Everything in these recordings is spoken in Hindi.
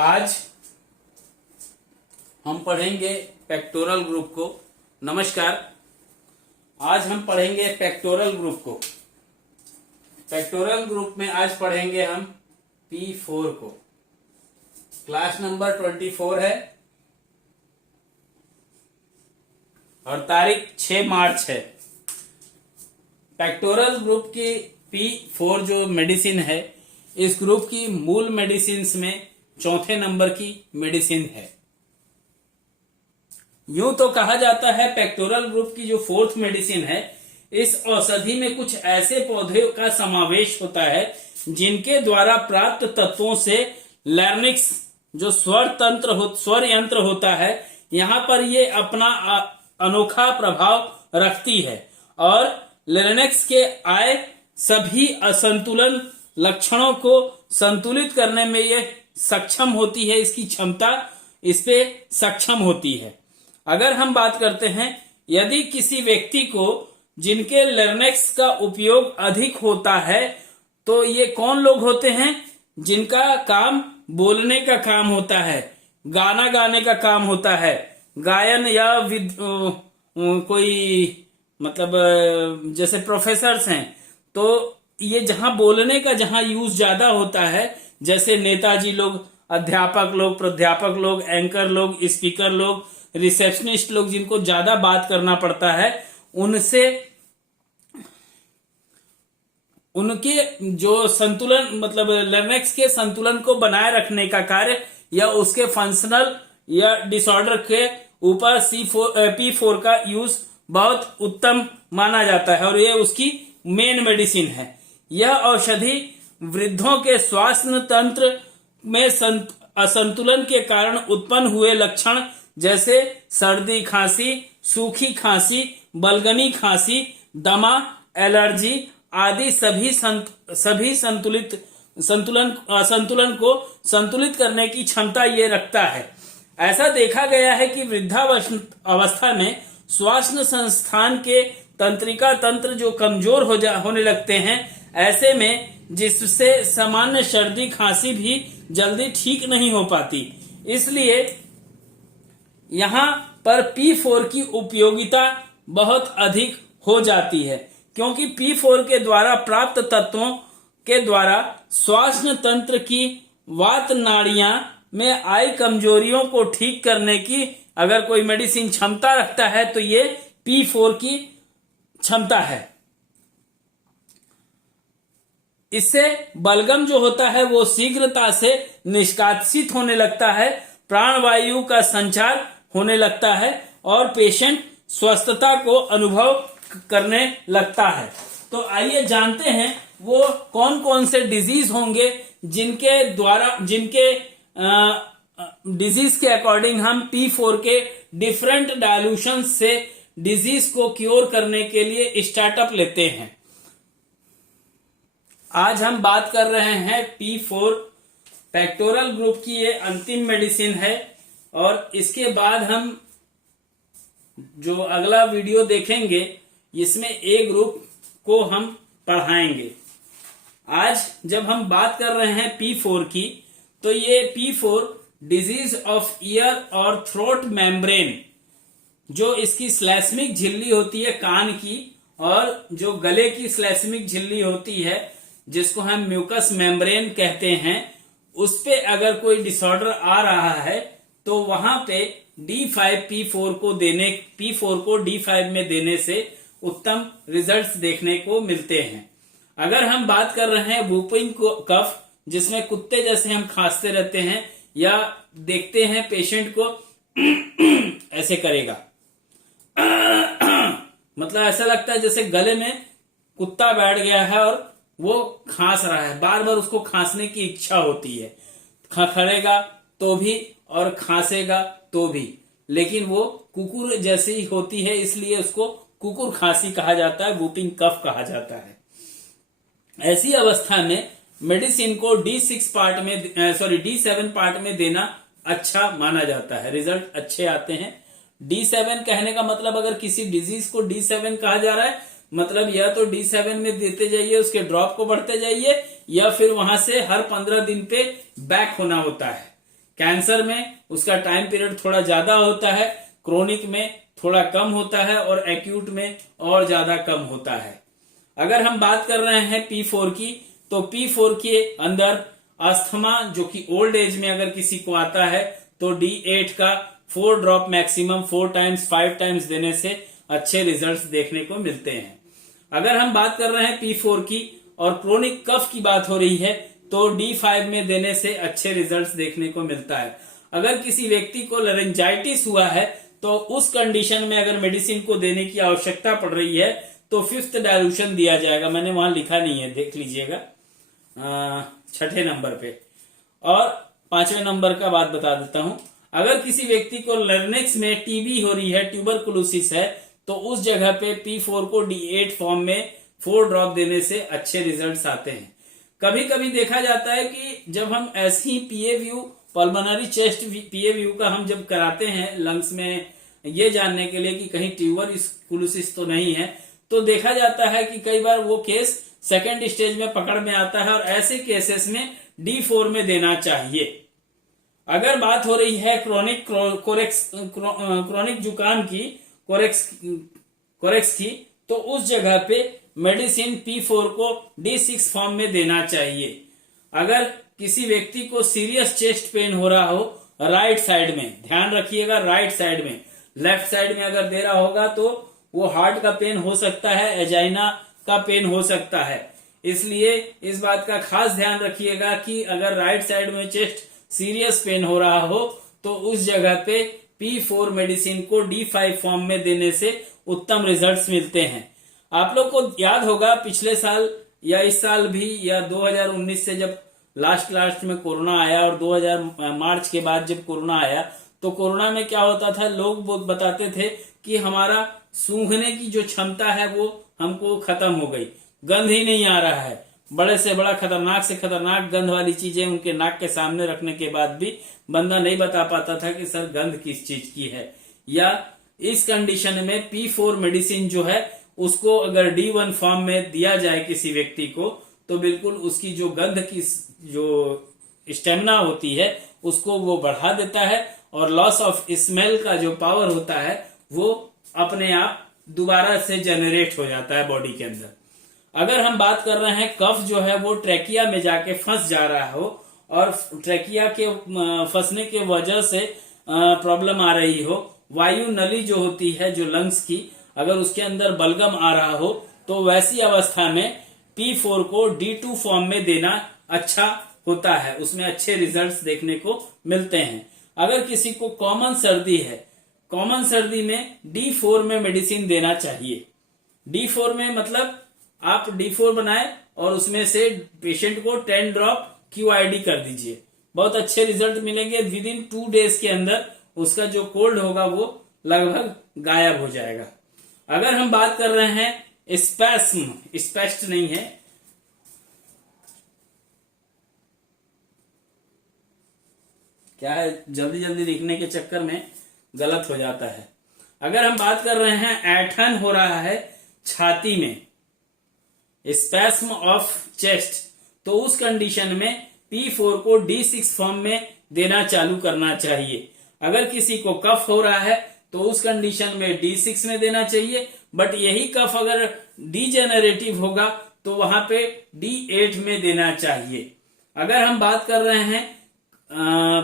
आज हम पढ़ेंगे पेक्टोरल ग्रुप को। नमस्कार, आज हम पढ़ेंगे पेक्टोरल ग्रुप को। पेक्टोरल ग्रुप में आज पढ़ेंगे हम P4 को। क्लास नंबर 24 है और तारीख 6 मार्च है। पेक्टोरल ग्रुप की P4 जो मेडिसिन है, इस ग्रुप की मूल मेडिसिन में चौथे नंबर की मेडिसिन है। यूं तो कहा जाता है पेक्टोरल ग्रुप की जो फोर्थ मेडिसिन है, इस औषधि में कुछ ऐसे पौधे का समावेश होता है जिनके द्वारा प्राप्त तत्वों से लैरिंक्स जो स्वर यंत्र होता है, यहाँ पर ये अपना अनोखा प्रभाव रखती है और लैरिंक्स के आए सभी असंतुलन लक्षणों को संतुलित करने में ये सक्षम होती है। इसकी क्षमता इस पे सक्षम होती है। अगर हम बात करते हैं, यदि किसी व्यक्ति को जिनके लैरिंक्स का उपयोग अधिक होता है, तो ये कौन लोग होते हैं? जिनका काम बोलने का काम होता है, गाना गाने का काम होता है, गायन या कोई मतलब जैसे प्रोफेसर्स हैं, तो ये जहां बोलने का जहां यूज ज्यादा होता है, जैसे नेताजी लोग, अध्यापक लोग, प्राध्यापक लोग, एंकर लोग, स्पीकर लोग, रिसेप्शनिस्ट लोग, जिनको ज्यादा बात करना पड़ता है, उनसे उनके जो संतुलन मतलब लैरिंक्स के संतुलन को बनाए रखने का कार्य या उसके फंक्शनल या डिसऑर्डर के ऊपर P4 का यूज बहुत उत्तम माना जाता है और ये उसकी मेन मेडिसिन है। यह औषधि वृद्धों के श्वसन तंत्र में असंतुलन के कारण उत्पन्न हुए लक्षण जैसे सर्दी, खांसी, सूखी खांसी, बलगनी खांसी, दमा, एलर्जी आदि सभी असंतुलन को संतुलित करने की क्षमता ये रखता है। ऐसा देखा गया है कि वृद्धावस्था में श्वसन संस्थान के तंत्रिका तंत्र जो कमजोर होने लगते हैं, ऐसे में जिससे सामान्य सर्दी खांसी भी जल्दी ठीक नहीं हो पाती। इसलिए यहाँ पर P4 की उपयोगिता बहुत अधिक हो जाती है, क्योंकि P4 के द्वारा प्राप्त तत्वों के द्वारा श्वसन तंत्र की वात नाड़ियां में आई कमजोरियों को ठीक करने की अगर कोई मेडिसिन क्षमता रखता है तो ये P4 की क्षमता है। इससे बलगम जो होता है वो शीघ्रता से निष्कासित होने लगता है, प्राणवायु का संचार होने लगता है और पेशेंट स्वस्थता को अनुभव करने लगता है। तो आइए जानते हैं वो कौन कौन से डिजीज होंगे जिनके डिजीज के अकॉर्डिंग हम P4 के डिफरेंट डायल्यूशन से डिजीज को क्योर करने के लिए स्टार्टअप लेते हैं। आज हम बात कर रहे हैं P4 पेक्टोरल ग्रुप की, ये अंतिम मेडिसिन है और इसके बाद हम जो अगला वीडियो देखेंगे इसमें A ग्रुप को हम पढ़ाएंगे। आज जब हम बात कर रहे हैं P4 की, तो ये P4 डिजीज ऑफ ईयर और थ्रोट मेम्ब्रेन, जो इसकी श्लेष्मिक झिल्ली होती है कान की, और जो गले की श्लेष्मिक झिल्ली होती है जिसको हम म्यूकस मेम्ब्रेन कहते हैं, उस पे अगर कोई डिसऑर्डर आ रहा है तो वहां पे P4 को D5 में देने से उत्तम रिजल्ट्स देखने को मिलते हैं। अगर हम बात कर रहे हैं वूपिंग कफ, जिसमें कुत्ते जैसे हम खांसते रहते हैं या देखते हैं पेशेंट को ऐसे करेगा, मतलब ऐसा लगता है जैसे गले में कुत्ता बैठ गया है और वो खांस रहा है, बार बार उसको खांसने की इच्छा होती है, खड़ेगा तो भी और खांसेगा तो भी, लेकिन वो कुकुर जैसी होती है, इसलिए उसको कुकुर खांसी कहा जाता है, वूपिंग कफ कहा जाता है। ऐसी अवस्था में मेडिसिन को D7 पार्ट में देना अच्छा माना जाता है, रिजल्ट अच्छे आते हैं। D7 कहने का मतलब, अगर किसी डिजीज को D7 कहा जा रहा है, मतलब या तो D7 में देते जाइए, उसके ड्रॉप को बढ़ते जाइए, या फिर वहां से हर 15 दिन पे बैक होना होता है। कैंसर में उसका टाइम पीरियड थोड़ा ज्यादा होता है, क्रोनिक में थोड़ा कम होता है और एक्यूट में और ज्यादा कम होता है। अगर हम बात कर रहे हैं P4 की, तो P4 के अंदर अस्थमा जो कि ओल्ड एज में अगर किसी को आता है तो D8 का 4 ड्रॉप मैक्सिमम 4 टाइम्स 5 टाइम्स देने से अच्छे रिजल्ट्स देखने को मिलते हैं। अगर हम बात कर रहे हैं P4 की और क्रोनिक कफ की बात हो रही है तो D5 में देने से अच्छे रिजल्ट्स देखने को मिलता है। अगर किसी व्यक्ति को लैरिंजाइटिस हुआ है तो उस कंडीशन में अगर मेडिसिन को देने की आवश्यकता पड़ रही है तो 5th डायल्यूशन दिया जाएगा। मैंने वहां लिखा नहीं है, देख लीजिएगा 6ठे नंबर पे। और 5वें नंबर का बात बता देता हूं, अगर किसी व्यक्ति को लर्नेक्स में टीबी हो रही है, ट्यूबरकुलोसिस है, तो उस जगह पे P4 को D8 फॉर्म में 4 ड्रॉप देने से अच्छे रिजल्ट्स आते हैं। कभी कभी देखा जाता है कि जब हम ऐसी पीए व्यू, पल्मोनरी चेस्ट पीए व्यू का हम जब कराते हैं लंग्स में, ये जानने के लिए कि कहीं ट्यूबरकुलोसिस तो नहीं है, तो देखा जाता है कि कई बार वो केस सेकेंड स्टेज में पकड़ में आता है और ऐसे केसेस में D4 में देना चाहिए। अगर बात हो रही है क्रोनिक जुकाम की, कोरेक्स की, तो उस जगह पे मेडिसिन P4 को D6 फॉर्म में देना चाहिए। अगर किसी व्यक्ति को सीरियस चेस्ट पेन हो रहा हो राइट साइड में, ध्यान रखिएगा राइट साइड में, लेफ्ट साइड में अगर दे रहा होगा तो वो हार्ट का पेन हो सकता है, एजाइना का पेन हो सकता है। इसलिए इस बात का खास ध्यान रखिएगा कि अगर राइट साइड में चेस्ट सीरियस पेन हो रहा हो तो उस जगह पे P4 मेडिसिन को D5 फॉर्म में देने से उत्तम रिजल्ट्स मिलते हैं। आप लोग को याद होगा पिछले साल या इस साल भी या 2019 से जब लास्ट में कोरोना आया और 2000 मार्च के बाद जब कोरोना आया तो कोरोना में क्या होता था, लोग बहुत बताते थे कि हमारा सूंघने की जो क्षमता है वो हमको खत्म हो गई, गंध ही नहीं आ रहा है। बड़े से बड़ा खतरनाक से खतरनाक गंध वाली चीजें उनके नाक के सामने रखने के बाद भी बंदा नहीं बता पाता था कि सर गंध किस चीज की है। या इस कंडीशन में P4 मेडिसिन जो है उसको अगर D1 फॉर्म में दिया जाए किसी व्यक्ति को तो बिल्कुल उसकी जो गंध की जो स्टेमिना होती है उसको वो बढ़ा देता है और लॉस ऑफ स्मेल का जो पावर होता है वो अपने आप दोबारा से जनरेट हो जाता है बॉडी के अंदर। अगर हम बात कर रहे हैं कफ जो है वो ट्रेकिया में जाके फंस जा रहा हो और ट्रेकिया के फंसने के वजह से प्रॉब्लम आ रही हो, वायु नली जो होती है जो लंग्स की, अगर उसके अंदर बलगम आ रहा हो तो वैसी अवस्था में P4 को D2 फॉर्म में देना अच्छा होता है, उसमें अच्छे रिजल्ट्स देखने को मिलते हैं। अगर किसी को कॉमन सर्दी है, कॉमन सर्दी में D4 में मेडिसिन देना चाहिए। D4 में मतलब आप D4 बनाए और उसमें से पेशेंट को 10 ड्रॉप QID कर दीजिए, बहुत अच्छे रिजल्ट मिलेंगे। विद इन 2 डेज के अंदर उसका जो कोल्ड होगा वो लगभग गायब हो जाएगा। अगर हम बात कर रहे हैं स्पैस्म, स्पेस्ट नहीं है, क्या है जल्दी जल्दी लिखने के चक्कर में गलत हो जाता है। अगर हम बात कर रहे हैं ऐठन हो रहा है छाती में, स्पैस्म ऑफ चेस्ट, तो उस कंडीशन में P4 को D6 फॉर्म में देना चालू करना चाहिए। अगर किसी को कफ हो रहा है तो उस कंडीशन में D6 में देना चाहिए, बट यही कफ अगर डीजेनरेटिव होगा तो वहां पे D8 में देना चाहिए। अगर हम बात कर रहे हैं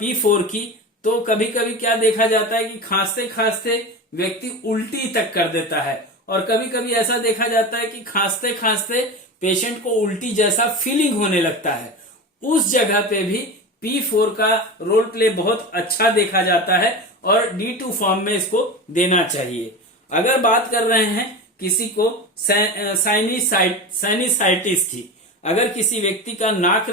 P4 की, तो कभी कभी क्या देखा जाता है कि खांसते खांसते व्यक्ति उल्टी तक कर देता है और कभी कभी ऐसा देखा जाता है कि खांसते खांसते पेशेंट को उल्टी जैसा फीलिंग होने लगता है। उस जगह पे भी P4 का रोल प्ले बहुत अच्छा देखा जाता है और D2 फॉर्म में इसको देना चाहिए। अगर बात कर रहे हैं किसी को साइनिसाइटिस की, अगर किसी व्यक्ति का नाक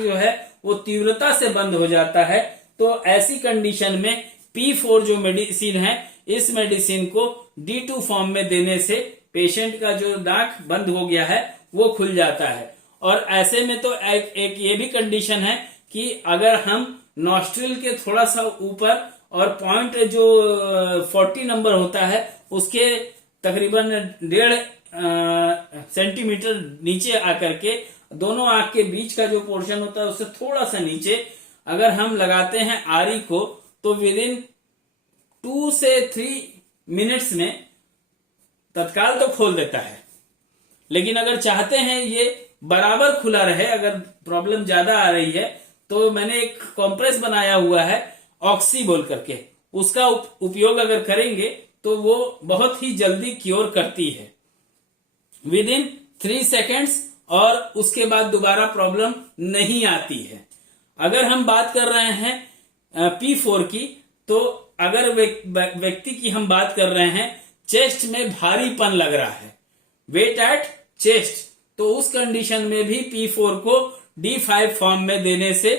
जो है वो तीव्रता से बंद हो जाता है तो ऐसी कंडीशन में P4 जो मेडिसिन है इस मेडिसिन को D2 फॉर्म में देने से पेशेंट का जो नाक बंद हो गया है वो खुल जाता है। और ऐसे में तो एक ये भी कंडीशन है कि अगर हम नॉस्ट्रिल के थोड़ा सा ऊपर और पॉइंट जो 40 नंबर होता है उसके तकरीबन 1.5 सेंटीमीटर नीचे आकर के दोनों आंख के बीच का जो पोर्शन होता है उससे थोड़ा सा नीचे अगर हम लगाते हैं आरी को तो विद इन 2 से 3 मिनट्स में तत्काल तो खोल देता है। लेकिन अगर चाहते हैं ये बराबर खुला रहे, अगर प्रॉब्लम ज्यादा आ रही है, तो मैंने एक कॉम्प्रेस बनाया हुआ है ऑक्सी बोल करके, उसका उपयोग अगर करेंगे तो वो बहुत ही जल्दी क्योर करती है विद इन 3 सेकेंड्स, और उसके बाद दोबारा प्रॉब्लम नहीं आती है। अगर हम बात कर रहे हैं P4 की, तो अगर व्यक्ति की हम बात कर रहे हैं चेस्ट में भारीपन लग रहा है, वेट एट चेस्ट, तो उस कंडीशन में भी P4 को D5 फॉर्म में देने से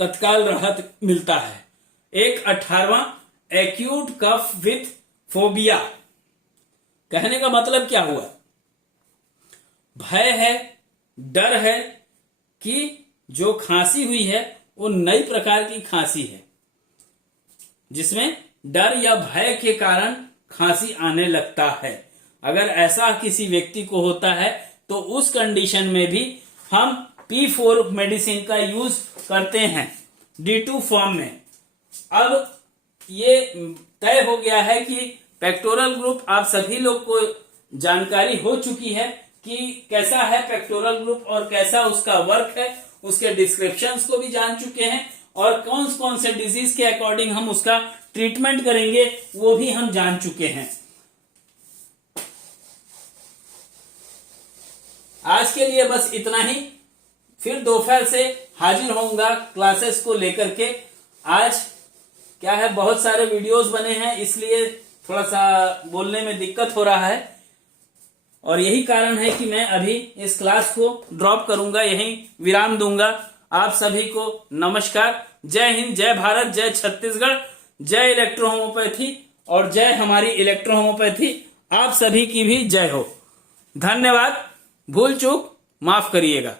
तत्काल राहत मिलता है। एक 18वां एक्यूट कफ विथ फोबिया, कहने का मतलब क्या हुआ? भय है, डर है कि जो खांसी हुई है वो नई प्रकार की खांसी है, जिसमें डर या भय के कारण खांसी आने लगता है। अगर ऐसा किसी व्यक्ति को होता है तो उस कंडीशन में भी हम P4 मेडिसिन का यूज करते हैं D2 फॉर्म में। अब ये तय हो गया है कि पेक्टोरल ग्रुप, आप सभी लोग को जानकारी हो चुकी है कि कैसा है पेक्टोरल ग्रुप और कैसा उसका वर्क है, उसके डिस्क्रिप्शंस को भी जान चुके हैं, और कौन कौन से डिजीज के अकॉर्डिंग हम उसका ट्रीटमेंट करेंगे वो भी हम जान चुके हैं। आज के लिए बस इतना ही, फिर दोपहर से हाजिर होऊंगा क्लासेस को लेकर के। आज क्या है, बहुत सारे वीडियोस बने हैं, इसलिए थोड़ा सा बोलने में दिक्कत हो रहा है, और यही कारण है कि मैं अभी इस क्लास को ड्रॉप करूंगा, यहीं विराम दूंगा। आप सभी को नमस्कार, जय हिंद, जय भारत, जय छत्तीसगढ़, जय इलेक्ट्रो होम्योपैथी, और जय हमारी इलेक्ट्रो होम्योपैथी। आप सभी की भी जय हो। धन्यवाद। भूल चूक माफ करिएगा।